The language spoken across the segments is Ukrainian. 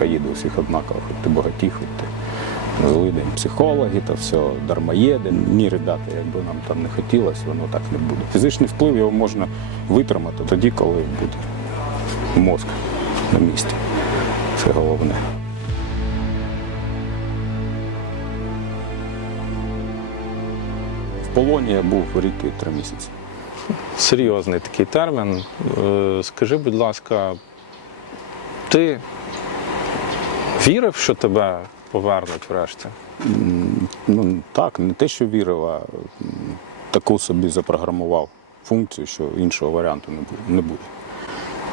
пташка їде усіх однаково, хоч ти багатій, хоч ти злидень. Психологи та все, дармоєди. Ні, ребята, якби нам там не хотілося, воно так не буде. Фізичний вплив його можна витримати тоді, коли буде мозк на місці. Це головне. В полоні я був рік і три місяці. Серйозний такий термін. Е, Скажи, будь ласка, ти вірив, що тебе повернуть врешті? Ну так, не те, що вірив, а таку собі запрограмував функцію, що іншого варіанту не буде.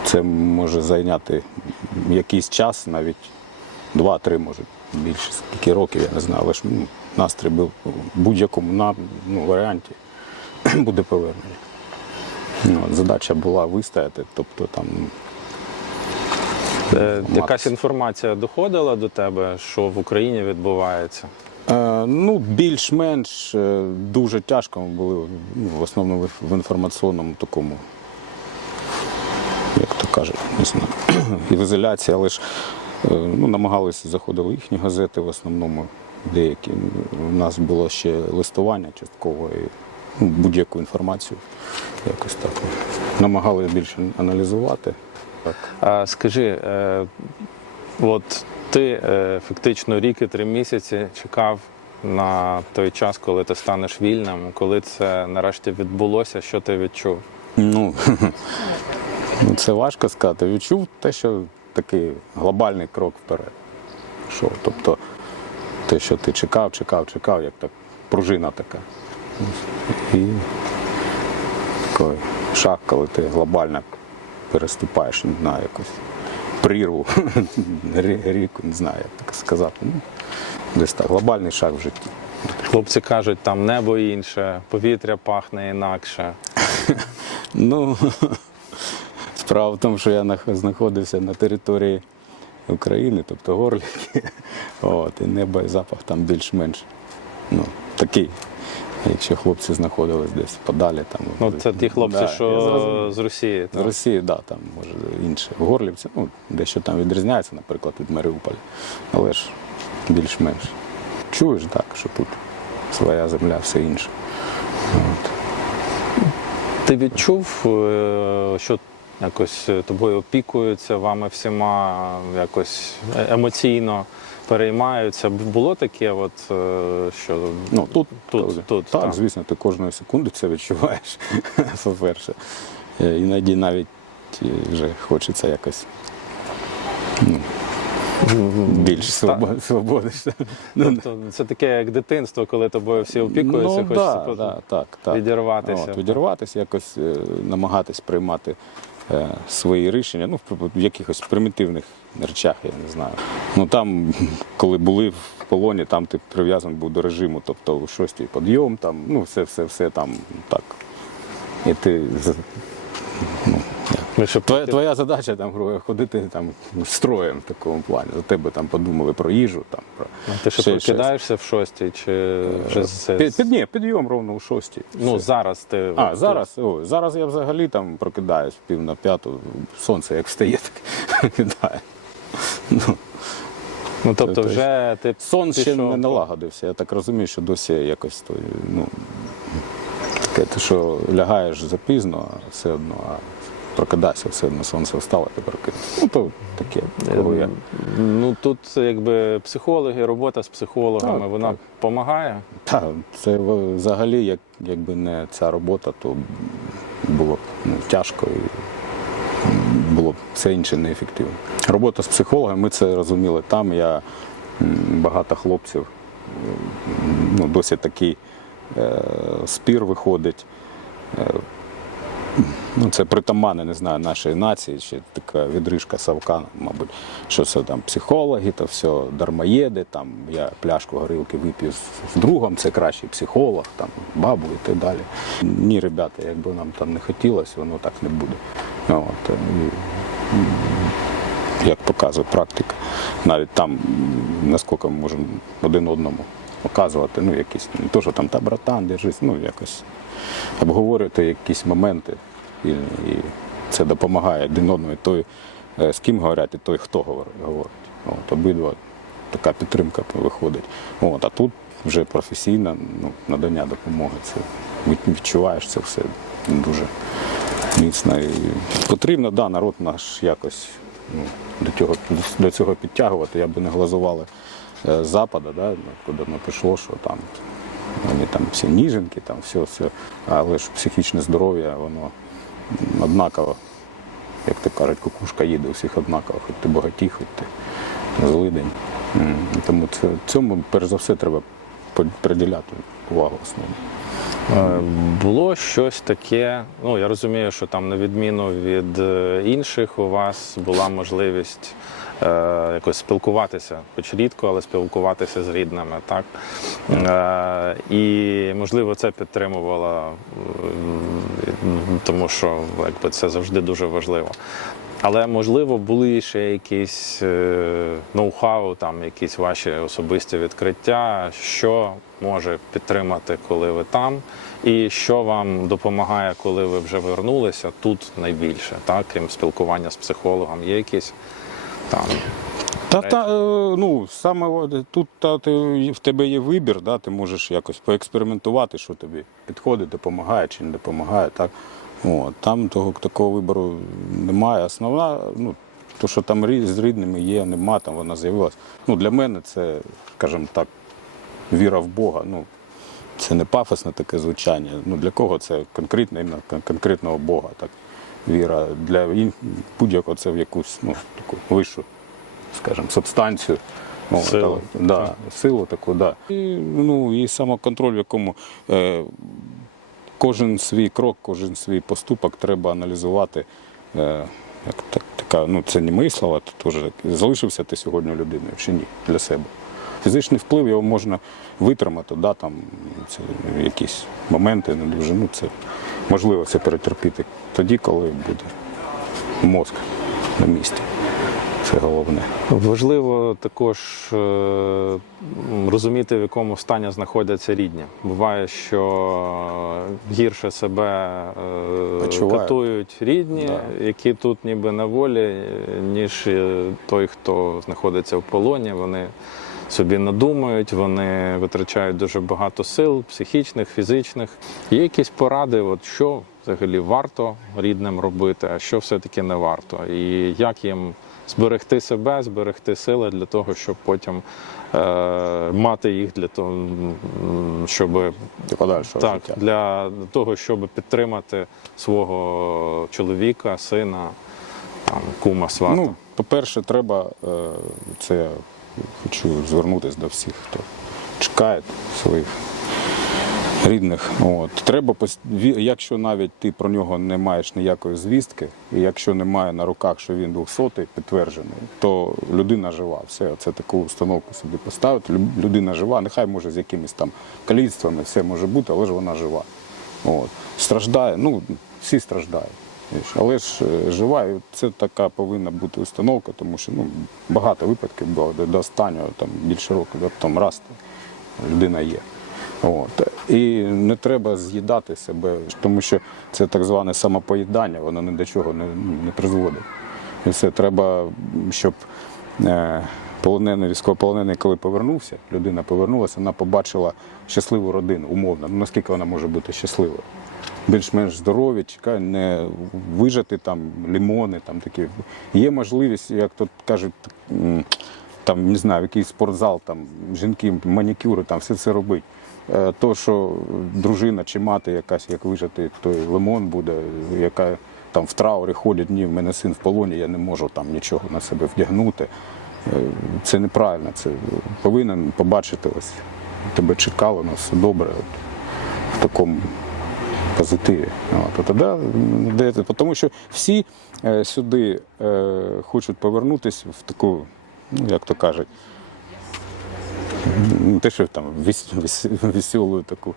Це може зайняти якийсь час, навіть два-три, може більше, скільки років, я не знаю, але ж ну, настрій був в будь-якому ну, варіанті буде повернення. Ну, задача була вистояти, тобто там. Якась інформація доходила до тебе, що в Україні відбувається? Е, ну, більш-менш е, дуже тяжко ми були ну, в основному в- інформаційному такому, як то кажуть, не знаю, і в ізоляції, але ж е, ну, намагалися, заходили їхні газети в основному, деякі. У нас було ще листування частково і ну, будь-яку інформацію якось так. Намагалися більше аналізувати. А скажи, е, от ти е, фактично рік і три місяці чекав на той час, коли ти станеш вільним, коли це нарешті відбулося, що ти відчув? Ну, це важко сказати. Відчув те, що такий глобальний крок вперед. Що, тобто, те, що ти чекав, чекав, чекав, як так пружина така. І такий шаг, коли ти глобально переступаєш, не знаю, якусь прірву, рі- ріку, не знаю, як так сказати. Ну, десь так, глобальний шаг в житті. Хлопці кажуть, там небо інше, повітря пахне інакше. Ну, справа в тому, що я знаходився на території України, тобто Горлівки. От, і небо і запах там більш-менш ну, такий. Якщо хлопці знаходились десь подалі, там Ну, це ті хлопці, Да, що з Росії. з так? Росії, да, там може інше. В Горлівці, ну, дещо там відрізняється, наприклад, від Маріуполя. Але ж більш-менш. Чуєш так, що тут своя земля, все інше. От. Ти відчув, е, що якось тобою опікуються вами всіма, якось е- емоційно переймаються? Було таке, от, е, що Ну, тут, Тут, коли- тут, так, так. звісно, ти кожної секунди це відчуваєш, по-перше. Е, Іноді навіть е, вже хочеться якось ну, більш свобо- свободи. Тобто це таке як дитинство, коли тобою всі опікуються, ну, хочеться да, да, так, так. відірватися. От, відірватися, якось намагатись приймати свої рішення, ну, в, якихось примітивних речах, я не знаю. Ну там, коли були в полоні, там ти прив'язаний був до режиму, тобто у шостій підйом, там, ну, все, все, все там так. І ти з- Ми ще Твоя, твоя задача там ходити там строєм в такому плані. За тебе там подумали про їжу, там про Ти ще ще прокидаєшся в шостій, чи вже з- Під, під, ні, підйом ровно у шостій. ну Все. зараз ти А, зараз, о, зараз я взагалі там прокидаюсь пів на п'яту, сонце як встає, так кидає. Ну, ну тобто Тобто вже ти сон ще не налагодився. Я так розумію, що досі якось то, ну, таке, те, що лягаєш запізно, все одно, а прокидаєшся, все одно сонце встало, ти прокидаєшся. Ну, то таке, кого я. Ну тут якби психологи, робота з психологами, Так, вона так. допомагає. Та, це в- взагалі, як, якби не ця робота, то було б ну, тяжко і було б все інше неефективно. Робота з психологом, ми це розуміли там. Я м, багато хлопців, м, ну, досить такий е, спір виходить. Е, Ну, це притаманне, не знаю, нашої нації, ще така відрижка Савка, мабуть, що це там психологи, то все дармоєди, там я пляшку горілки вип'ю з другом, це кращий психолог, там бабу і так далі. Ні, ребята, якби нам там не хотілося, воно так не буде. От, і, як показує практика, навіть там, наскільки ми можемо один одному показувати, ну, якісь, не то, що там та братан, держись, ну, якось обговорювати якісь моменти, і, і це допомагає один одному. І той, е, з ким говорять, і той, хто говорить. От, обидва така підтримка виходить. От, а тут вже професійна ну, надання допомоги. Це відчуваєш це все дуже міцно. І потрібно, да, народ наш якось ну, до, цього, до цього підтягувати. Я би не глазували е, Запада, да, куди ми прийшло, що там вони там всі ніженки, там все, все. Але ж психічне здоров'я, воно однаково, як то кажуть, кукушка їде у всіх однаково, хоч ти багатій, хоч ти злидень. Тому цьому перш за все треба приділяти увагу основну. Е, Було щось таке. Ну я розумію, що там, на відміну від е, інших, у вас була можливість якось спілкуватися, хоч рідко, але спілкуватися з рідними, так? Е, і можливо це підтримувало, тому що якби, це завжди дуже важливо. Але можливо були ще якісь е, ноу-хау, там якісь ваші особисті відкриття, що може підтримати, коли ви там, і що вам допомагає, коли ви вже вернулися тут найбільше, так крім спілкування з психологом. Є якісь там Та, та е, ну саме тут та, ти, в тебе є вибір, да, ти можеш якось поекспериментувати, що тобі підходить, допомагає чи не допомагає. Так? От, там того такого вибору немає. Основна, ну, то, що там з рідними є, нема, там вона з'явилась. Ну, для мене це, скажімо так, віра в Бога. Ну, це не пафосне таке звучання. Ну, для кого це конкретно, конкретного Бога. Так? Віра для будь-якого це в якусь ну, таку вищу скажімо, субстанцію. О, Силу. та- да, силу таку, да. І, ну, і самоконтроль, в якому е, кожен свій крок, кожен свій поступок треба аналізувати. Е, як так, така, ну, це не мої слова, це теж залишився ти сьогодні людиною чи ні для себе. Фізичний вплив його можна витримати, да, там, це якісь моменти не дуже. Ну, це можливо це перетерпіти тоді, коли буде мозк на місці. Це головне. Важливо також е, розуміти, в якому стані знаходяться рідні. Буває, що гірше себе е, катують рідні, Да. які тут ніби на волі, ніж е, той, хто знаходиться в полоні. Вони собі надумають, вони витрачають дуже багато сил, психічних, фізичних. Є якісь поради, от що взагалі варто рідним робити, а що все-таки не варто, і як їм зберегти себе, зберегти сили для того, щоб потім е, мати їх для того, щоб подальшого так, життя. для того, щоб підтримати свого чоловіка, сина, там, кума, свата. Ну, по-перше, треба, е, це хочу звернутися до всіх, хто чекає своїх рідних. От. Треба, якщо навіть ти про нього не маєш ніякої звістки, і якщо немає на руках, що він 200 підтверджений, то людина жива. Все, це таку установку собі поставити. Людина жива, нехай може з якимись там каліцтвами, все може бути, але ж вона жива. От. Страждає, ну, всі страждають. Але ж е, жива, і це така повинна бути установка, тому що ну, багато випадків було до, останнього, там більше а потім раз людина є. От. І не треба з'їдати себе, тому що це так зване самопоїдання, воно ні до чого не, ну, не призводить. І все треба, щоб е, полонений, військовополонений, коли повернувся, людина повернулася, вона побачила щасливу родину, умовно. Ну, наскільки вона може бути щасливою? Більш-менш здорові, чекай, не вижати там лімони, там такі. Є можливість, як тут кажуть, там, не знаю, якийсь спортзал, там жінки, манікюри, там все це робить. Е, То, що дружина чи мати якась, як вижати, той лимон буде, яка там в траурі ходять, ні, в мене син в полоні, я не можу там нічого на себе вдягнути. Це неправильно. Це повинен побачити ось. Тебе чекало, на все добре. От, в такому позитиві. От, тоді, де тому що всі е, сюди е, хочуть повернутися в таку, ну як то кажуть, не те, що там вес- вес- веселу таку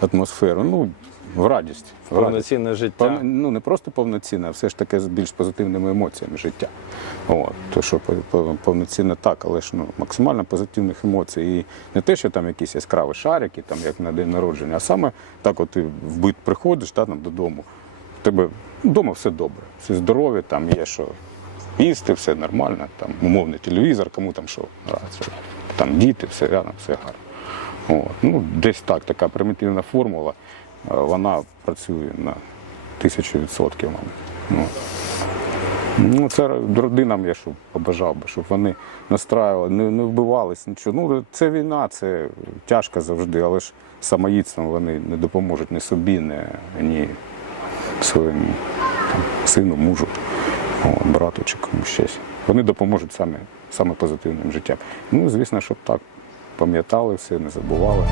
атмосферу. Ну, в радість. В радість. Повноцінне життя. Повно- ну не просто повноцінне, а все ж таки з більш позитивними емоціями життя. От, то що по- по- повноцінне так, але ж ну, максимально позитивних емоцій. І не те, що там якісь яскраві шарики, там, як на день народження, а саме так, от ти в бит приходиш та, там, додому, в тебе вдома все добре, всі здорові, там є що їсти, все нормально, там умовний телевізор, кому там що нравиться. Там діти, все рядом, все гарно. От. Ну, десь так, така примітивна формула, вона працює на тисячу відсотків. Ну, Ну, це родинам я щоб побажав би, щоб вони настраювали, не, не вбивались, нічого. Ну, це війна, це тяжко завжди, але ж самоїдством вони не допоможуть ні собі, ні, ні своєму там, сину, мужу, брату чи комусь щось. Вони допоможуть саме, саме позитивним життям. Ну, звісно, щоб так пам'ятали все, не забували.